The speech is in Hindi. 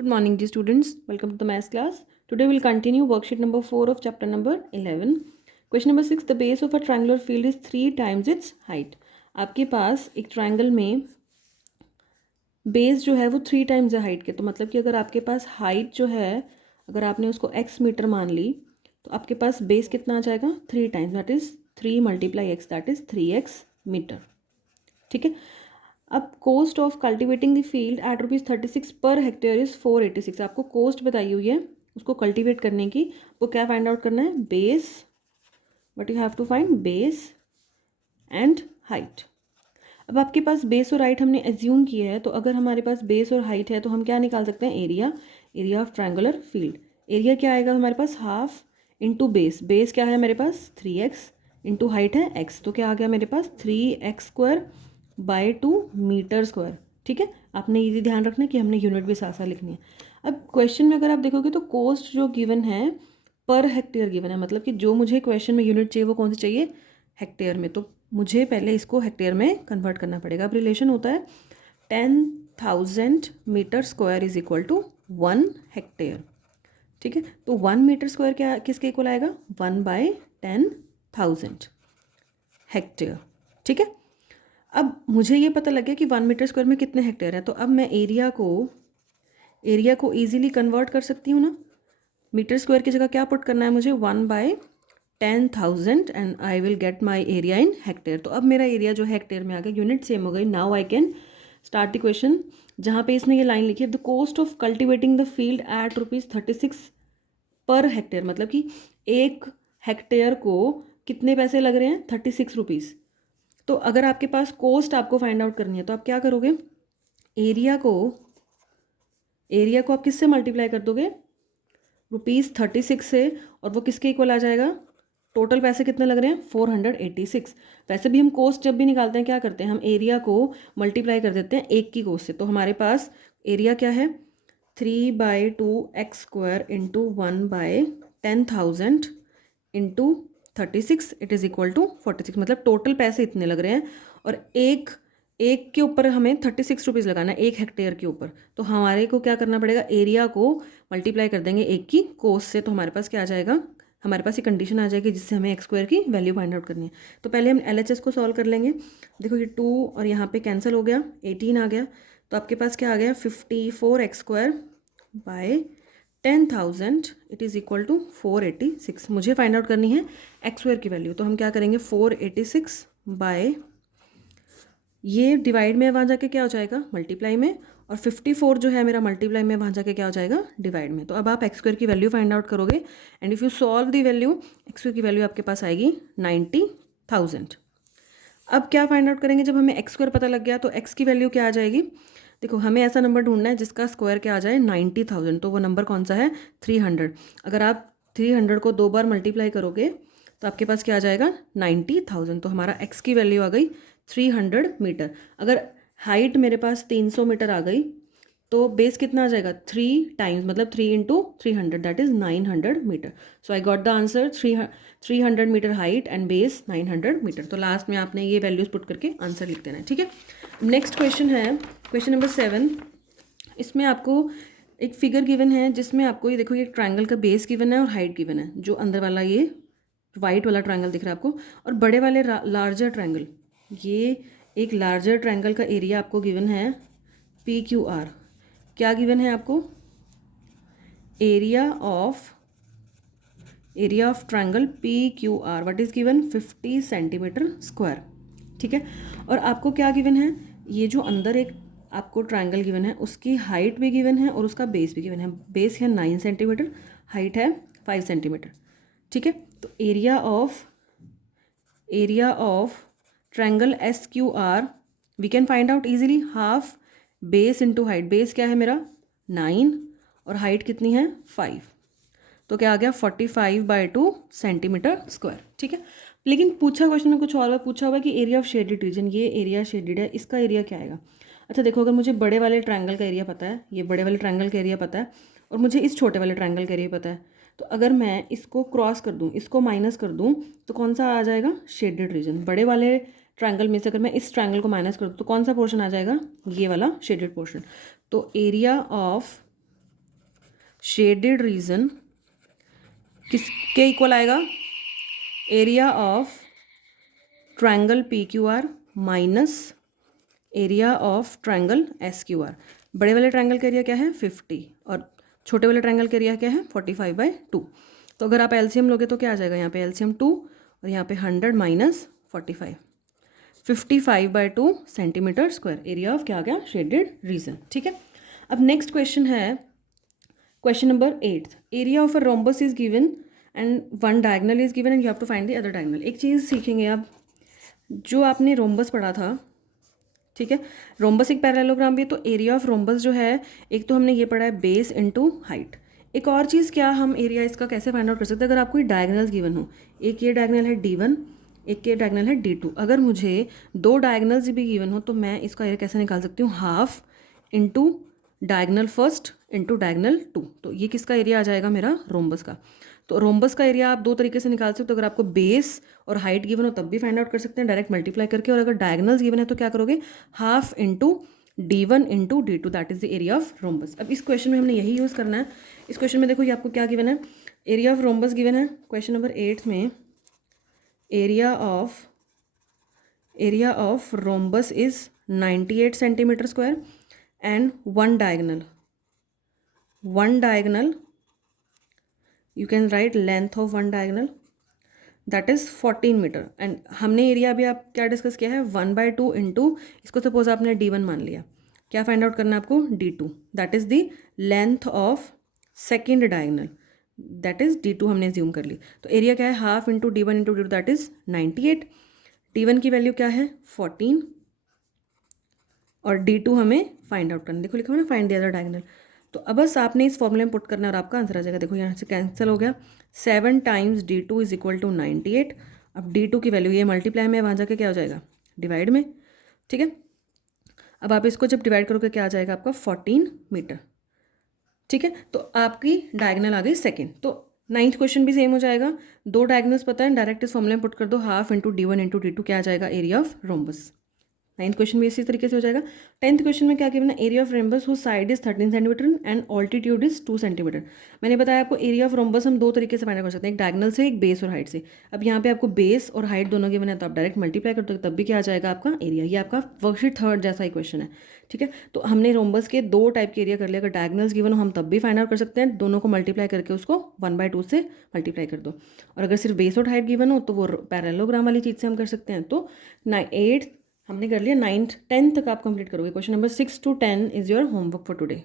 Good morning, dear students. Welcome to the maths class. Today we'll continue worksheet number 4 of chapter number 11. Question number 6. The base of a triangular field is 3 times its height. आपके पास एक ट्रायंगल में बेस जो है वो 3 टाइम्स है हाइट के. तो मतलब कि अगर आपके पास हाइट जो है, अगर आपने उसको x मीटर मान ली, तो आपके पास बेस कितना आ जाएगा 3 times, that is 3 × x, that is 3x metre. ठीक है. अब cost of cultivating the field at ₹36 per hectare is 486. आपको कोस्ट बताई हुई है उसको कल्टिवेट करने की. आपको क्या फाइंड आउट करना है? Base. But you have to find base and height. अब आपके पास बेस और हाइट हमने एज्यूम की है, तो अगर हमारे पास बेस और हाइट है तो हम क्या निकाल सकते हैं? Area of triangular field. Area क्या आएगा हमारे पास? Half into base. बेस क्या है मेरे पास? 3x इंटू हाइट है x. तो क्या आ गया मेरे पास? 3x² bye 2 metre square. ठीक है. आपने ये ध्यान रखना है कि हमने यूनिट भी साथ साथ लिखनी है. अब क्वेश्चन में अगर आप देखोगे तो कोस्ट जो गिवन है पर हेक्टेयर गिवन है, मतलब कि जो मुझे क्वेश्चन में यूनिट चाहिए वो कौन सी चाहिए? हेक्टेयर में. तो मुझे पहले इसको हेक्टेयर में कन्वर्ट करना पड़ेगा. अब रिलेशन होता है 10,000 metre square is equal to 1 hectare. ठीक है. तो 1 मीटर स्क्वायर क्या किसके इक्वल आएगा? 1/10,000 हेक्टेयर. ठीक है. अब मुझे ये पता लग गया कि 1 मीटर स्क्वायर में कितने हेक्टेयर है. तो अब मैं एरिया को ईजिली कन्वर्ट कर सकती हूँ ना. मीटर स्क्वायर की जगह क्या पुट करना है मुझे? 1/10,000 and I will get my area in hectare. तो अब मेरा एरिया जो है हेक्टेयर में आ गया. यूनिट सेम हो गई. Now I can start the question. जहाँ पे इसने ये लाइन लिखी है, the cost of cultivating the field at ₹36 per hectare, मतलब कि एक हेक्टेयर को कितने पैसे लग रहे हैं? 36 रुपीज़. तो अगर आपके पास कोस्ट आपको फाइंड आउट करनी है तो आप क्या करोगे? एरिया को आप किससे मल्टीप्लाई कर दोगे? ₹36 से. और वो किसके इक्वल आ जाएगा? टोटल पैसे कितने लग रहे हैं? 486. वैसे भी हम कोस्ट जब भी निकालते हैं क्या करते हैं? हम एरिया को मल्टीप्लाई कर देते हैं एक की कोस्ट से. तो हमारे पास एरिया क्या है? 3/2x² into 1/10,000 into 36 it is equal to 46. मतलब टोटल पैसे इतने लग रहे हैं और एक के ऊपर हमें 36 रुपीज़ लगाना है एक हेक्टेयर के ऊपर. तो हमारे को क्या करना पड़ेगा? एरिया को मल्टीप्लाई कर देंगे एक की कोस से. तो हमारे पास क्या आ जाएगा? हमारे पास ये कंडीशन आ जाएगी जिससे हमें x² की वैल्यू फाइंड आउट करनी है. तो पहले हम LHS को सॉल्व कर लेंगे. देखो ये 2 और यहाँ पे कैंसिल हो गया, 18 आ गया. तो आपके पास क्या आ गया? 54x² by 10,000 it is equal to 486. मुझे फाइंड आउट करनी है x² की वैल्यू. तो हम क्या करेंगे? 486 बाय, ये डिवाइड में वहाँ जाके क्या हो जाएगा? मल्टीप्लाई में. और 54 जो है मेरा मल्टीप्लाई में वहाँ जाके क्या हो जाएगा? डिवाइड में. तो अब आप x² की वैल्यू फाइंड आउट करोगे and if you solve the value, x² की वैल्यू आपके पास आएगी 90,000. अब क्या फाइंड आउट करेंगे? जब हमें x² पता लग गया तो x की वैल्यू क्या आ जाएगी? देखो हमें ऐसा नंबर ढूंढना है जिसका स्क्वायर क्या आ जाए? 90,000. तो वो नंबर कौन सा है? 300. अगर आप 300 को 2 बार मल्टीप्लाई करोगे तो आपके पास क्या आ जाएगा? 90,000. तो हमारा x की वैल्यू आ गई 300 मीटर. अगर हाइट मेरे पास 300 मीटर आ गई तो बेस कितना आ जाएगा? 3 टाइम्स, मतलब 3 into 300 that is 900 metre. So I got the answer 300 metre height and base 900 metre. तो लास्ट में आपने ये वैल्यूज़ पुट करके आंसर लिख देना है. ठीक है. नेक्स्ट क्वेश्चन है क्वेश्चन नंबर 7. इसमें आपको एक फिगर गिवन है जिसमें आपको ये देखो ये ट्रायंगल का बेस गिवन है और हाइट गिवन है. जो अंदर वाला ये वाइट वाला ट्रायंगल दिख रहा है आपको, और बड़े वाले लार्जर ट्रायंगल, ये एक लार्जर ट्रायंगल का एरिया आपको गिवन है PQR. क्या गिवन है आपको? Area of triangle PQR what is given? 50 centimetre square. ठीक है. और आपको क्या गिवन है? ये जो अंदर एक आपको ट्रायंगल गिवन है उसकी हाइट भी गिवन है और उसका बेस भी गिवन है. बेस है 9 सेंटीमीटर, हाइट है 5 सेंटीमीटर. ठीक है. तो area of triangle SQR we can find out easily. Half base into height. Base क्या है मेरा? 9 और हाइट कितनी है? 5. तो क्या आ गया? 45/2 सेंटीमीटर स्क्वायर. ठीक है. लेकिन पूछा क्वेश्चन में कुछ और पूछा हुआ है कि एरिया ऑफ शेडेड रीजन. ये एरिया शेडेड है, इसका एरिया क्या आएगा? अच्छा देखो, अगर मुझे बड़े वाले ट्रायंगल का एरिया पता है, ये बड़े वाले ट्रायंगल का एरिया पता है, और मुझे इस छोटे वाले ट्रायंगल का एरिया पता है, तो अगर मैं इसको क्रॉस कर दूँ, इसको माइनस कर दूँ, तो कौन सा आ जाएगा? Shaded region. बड़े वाले ट्रायंगल में से अगर मैं इस ट्रायंगल को माइनस कर दूँ तो कौन सा पोर्शन आ जाएगा? ये वाला शेडेड पोर्शन. तो एरिया ऑफ शेडेड रीजन किसके इक्वल आएगा? Area of triangle P Q R minus area of triangle S Q R. बड़े वाले ट्रायंगल का एरिया क्या है 50 और छोटे वाले ट्रायंगल का एरिया क्या है 45/2। तो अगर आप एलसीएम लोगे तो क्या आ जाएगा? यहाँ पे एलसीएम 2 और यहाँ पे 100 minus 45, 55/2 centimetre square. Area of क्या आ गया? Shaded region. ठीक है, अब नेक्स्ट क्वेश्चन है question number 8। Area of a rhombus is given and one diagonal is given and you have to find the other diagonal. एक चीज़ सीखेंगे आप, जो आपने रोम्बस पढ़ा था, ठीक है, रोम्बस एक पैरेललोग्राम भी है, तो एरिया ऑफ रोम्बस जो है, एक तो हमने ये पढ़ा है बेस इनटू हाइट। एक और चीज़ क्या हम एरिया इसका कैसे फाइंड आउट कर सकते हैं? अगर आपको डायगनल्स गिवन हो, एक ये डायगनल है D1, एक ये डायगनल है D2, अगर मुझे दो डायगनल्स भी गिवन हो तो मैं इसका एरिया कैसे निकाल सकती हूँ? Half into diagonal first into diagonal 2। तो ये किसका एरिया आ जाएगा? मेरा रोम्बस का। तो रोम्बस का एरिया आप दो तरीके से निकाल सकते हो। अगर आपको बेस और हाइट गिवन हो तब भी फाइंड आउट कर सकते हैं डायरेक्ट मल्टीप्लाई करके, और अगर डायगनल्स गिवन है तो क्या करोगे? Half into D1 into D2, that is the area of rhombus. अब इस क्वेश्चन में हमने यही यूज़ करना है। इस क्वेश्चन में देखो ये आपको क्या गिवन है? एरिया ऑफ रोम्बस गिवन है क्वेश्चन नंबर 8 में। Area of rhombus is 98 centimetre square and one diagonal you can write length of one diagonal that is 14 metre. And हमने एरिया अभी आप क्या डिस्कस किया है? 1/2 इंटू, इसको सपोज आपने D1 मान लिया, क्या फाइंड आउट करना है आपको? D2, that is the length of second diagonal, that is D2 हमने एज्यूम कर ली। तो एरिया क्या है? Half into D1 into D2, that is 98। D1 की वैल्यू क्या है? 14 और D2 हमें फाइंड आउट करना। देखो लिखा हुआ ना, फाइंड द अदर डायगनल। तो अब बस आपने इस फॉर्मूले में पुट करना है और आपका आंसर आ जाएगा। देखो यहाँ से कैंसिल हो गया, 7 times D2 is equal to 98। अब D2 की वैल्यू ये मल्टीप्लाई में, वहाँ जाके क्या हो जाएगा? डिवाइड में। ठीक है, अब आप इसको जब डिवाइड करोगे क्या आ जाएगा आपका? 14 मीटर। ठीक है, तो आपकी डायगनल आ गई सेकेंड। तो 9th क्वेश्चन भी सेम हो जाएगा। दो डायगनल्स पता है, डायरेक्ट इस फॉर्मूले में पुट कर दो, half into D1 into D2, क्या आ जाएगा? Area of rhombus. 9th question भी इसी तरीके से हो जाएगा। 10th क्वेश्चन में क्या गिवन है? Area of rhombus whose side is 13 centimetre and altitude is 2 centimetre. मैंने बताया आपको एरिया ऑफ रोम्बस हम दो तरीके से फाइंड कर सकते हैं, एक डायगनल से, एक बेस और हाइट से। अब यहाँ पे आपको बेस और हाइट दोनों गिवन है, तो आप डायरेक्ट मल्टीप्लाई करते हो तब भी क्या आ जाएगा आपका? एरिया। ये आपका वर्कशीट 3 जैसा ही क्वेश्चन है। ठीक है, तो हमने रोम्बस के दो टाइप के एरिया कर लिया। अगर डायगनल्स गिवन हो हम तब भी फाइंड आउट कर सकते हैं, दोनों को मल्टीप्लाई करके उसको 1/2 से मल्टीप्लाई कर दो। और अगर सिर्फ बेस और हाइट गिवन हो तो वो पैरेललोग्राम वाली चीज़ से हम कर सकते हैं। तो 8th हमने कर लिया, 9th 10th तक आप कंप्लीट करोगे। Question number 6 to 10 is your homework for today.